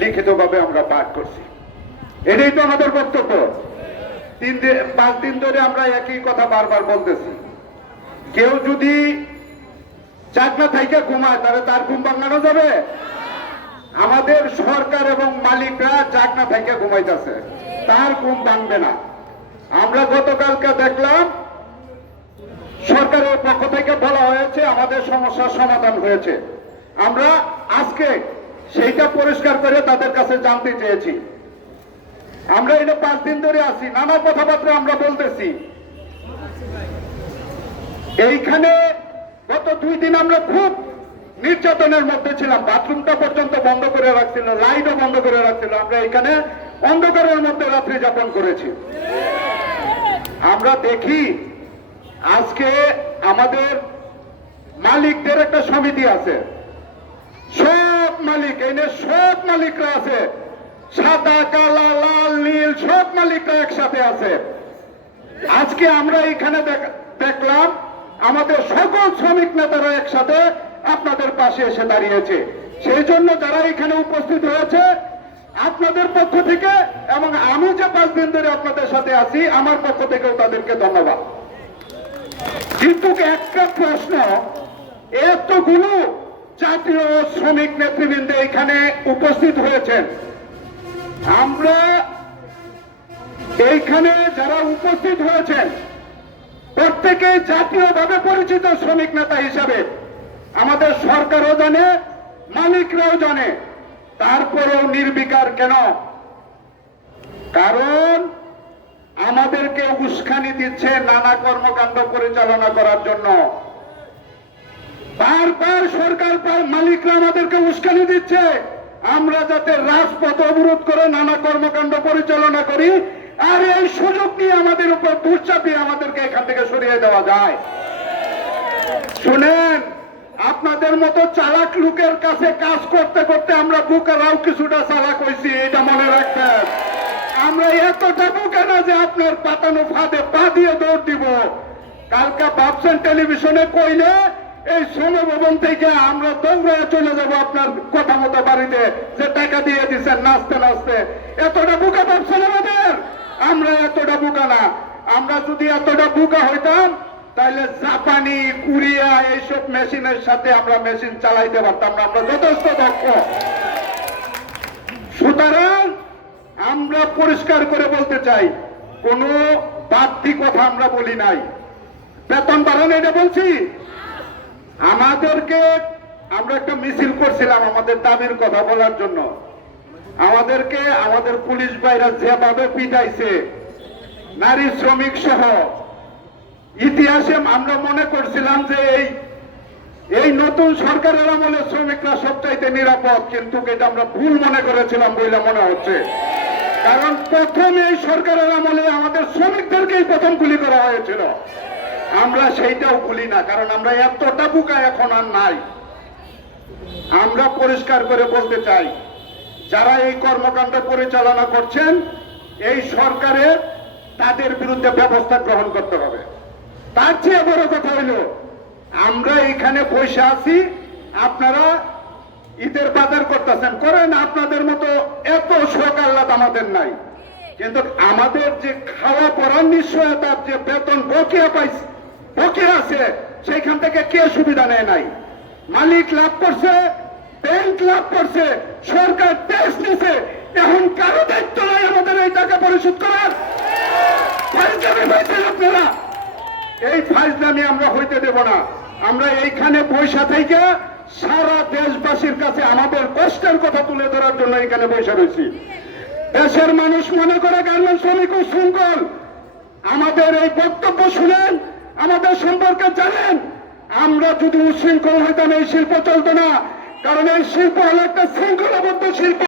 লিখিতভাবে আমরা পাঠ করছি। এটাই তো আমাদের বক্তব্য। তিন পাঁচ দিন ধরে আমরা একই কথা বারবার বলতেছি। কেউ যদি চাকনা থাইকে ঘুমায়, তাহলে তার ঘুম ভাঙানো যাবে? আমাদের সরকার এবং মালিকরা চাকনা থাইকে ঘুমাইতেছে। তার ঘুম ভাঙবে না। আমরা গতকালকে দেখলাম, সরকারের পক্ষ থেকে বলা হয়েছে, আমাদের সমস্যার সমাধান হয়েছে। আমরা আজকে সেইটা পরিষ্কার করে তাদের কাছে জানতে চেয়েছি। আমরা এটা পাঁচ দিন ধরে আছি, নানা কথাবার্তা আমরা বলতেছি। এইখানে গত দুই দিন আমরা খুব নির্যাতনের মধ্যে ছিলাম। বাথরুমটা পর্যন্ত বন্ধ করে রাখছিল, লাইটও বন্ধ করে রাখছিল। আমরা এখানে অন্ধকারের মধ্যে রাত্রি যাপন করেছি। আমরা দেখি আজকে আমাদের মালিকদের একটা সমিতি আছে। সব মালিক সব মালিকরা আছে। সাদা, কালা, লাল, নীল, সব মালিকরা একসাথে আছে। আজকে আমরা এখানে দেখ- দেখলাম আমাদের সকল শ্রমিক নেতারা একসাথে আপনাদের পাশে এসে দাঁড়িয়েছে। সেই জন্য যারা এখানে উপস্থিত হয়েছে, আপনাদের পক্ষ থেকে এবং আমি যে পাঁচ দিন ধরে আপনাদের সাথে আছি, আমার পক্ষ থেকেও তাদেরকে ধন্যবাদ। কিন্তু একটা প্রশ্ন, এতগুলো জাতীয় শ্রমিক নেতৃবৃন্দ এখানে উপস্থিত হয়েছেন। আমরা এইখানে যারা উপস্থিত হয়েছেন প্রত্যেকেই জাতীয়ভাবে পরিচিত শ্রমিক নেতা হিসাবে আমাদের সরকারও জানে, মালিকরাও জানে, তারপরেও নির্বিকার কেন? কারণ আমাদেরকে উস্কানি দিচ্ছে নানা কর্মকাণ্ড পরিচালনা করার জন্য। বারবার সরকার মালিকরা আমাদেরকে উস্কানি দিচ্ছে। আমরা যাতে রাজপথ অবরোধ করে নানা কর্মকাণ্ড পরিচালনা করি, আর এই সুযোগ নিয়ে আমাদের উপর দুঃচাপিয়ে আমাদেরকে এখান থেকে সরিয়ে দেওয়া যায়। শুনেন, আপনাদের মতো চালাক লোকের কাছে কাজ করতে করতে আমরা বুকারাও কিছুটা চালাক হয়েছি, এটা মনে রাখবেন। আমরা এতটা বুকে না যে আপনার পাতানো ফাঁদে পা দিয়ে দৌড় দিব। কালকা ভাবছেন টেলিভিশনে কইলে এই শ্রম ভবন থেকে আমরা দৌড়ে চলে যাব আপনার কথা মতো বাড়িতে। যে টাকা দিয়ে দিচ্ছেন নাচতে নাচতে। এতটা বুকা ভাবছেন আমাদের। আমরা এতটা বুকা না। আমরা যদি এতটা বুকা হইতাম তাহলে জাপানি, কুরিয়া এইসব মেশিনের সাথে আমরা মেশিন চালাইতে পারতাম না। আমরা যথেষ্ট দক্ষ। সুতরাং আমরা পরিষ্কার করে বলতে চাই, কোন বাড়তি কথা আমরা বলি নাই। বেতন বাড়ানো এটা বলছি? আমাদেরকে আমরা একটা মিছিল করছিলাম আমাদের দাবির কথা বলার জন্য। আমাদেরকে আমাদের পুলিশ ভাইরা যেভাবে পিটাইছে, নারী শ্রমিক সহ, ইতিহাসে আমরা মনে করছিলাম যে এই এই নতুন সরকারের আমলে শ্রমিকরা সবচাইতে নিরাপদ, কিন্তু এটা আমরা ভুল মনে করেছিলাম বলে মনে হচ্ছে। কারণ প্রথম এই সরকারের আমলে আমাদের শ্রমিকদেরকেই প্রথম গুলি করা হয়েছিল। আমরা সেইটাও ভুলি না, কারণ আমরা এতটা বুকা এখন আর নাই। আমরা পরিষ্কার করে বলতে চাই, যারা এই কর্মকাণ্ড পরিচালনা করছেন, এই সরকারের তাদের বিরুদ্ধে ব্যবস্থা গ্রহণ করতে হবে। তার চেয়ে বড় কথা হইল আমরা এখানে বসে আছি, আপনারা ঈদের বাজার করতেছেন। করেন, আপনাদের মতো এত শোক আহ্লাদ আমাদের নাই। কিন্তু আমাদের যে খাওয়া পড়ার নিশ্চয়তার যে বেতন বকেয়া পাইছে বকেয়া আছে সেইখান থেকে কে সুবিধা নেয় নাই। মালিক লাভ করছে ব্যাংক লাভ করছে, সরকার ট্যাক্স নিছে। এখন কারও দায়িত্ব নাই আমাদের এই টাকা পরিশোধ করার। ফাইজলামি পাইছেন আপনারা? এই ফাইজলামি আমরা হইতে দেব না। আমরা এইখানে পয়সা থেকে সারা দেশবাসীর কাছে আমাদের কষ্টের কথা তুলে ধরার জন্য এখানে বসে রয়েছি। দেশের মানুষ মনে করে গার্মেন্ট শ্রমিক শৃঙ্খল আমাদের এই বক্তব্য শুনেন আমাদের সম্পর্কে জানেন। আমরা যদি উশৃঙ্খল হইতাম এই শিল্প চলতো না, কারণ এই শিল্প হলো একটা শৃঙ্খলাবদ্ধ শিল্প।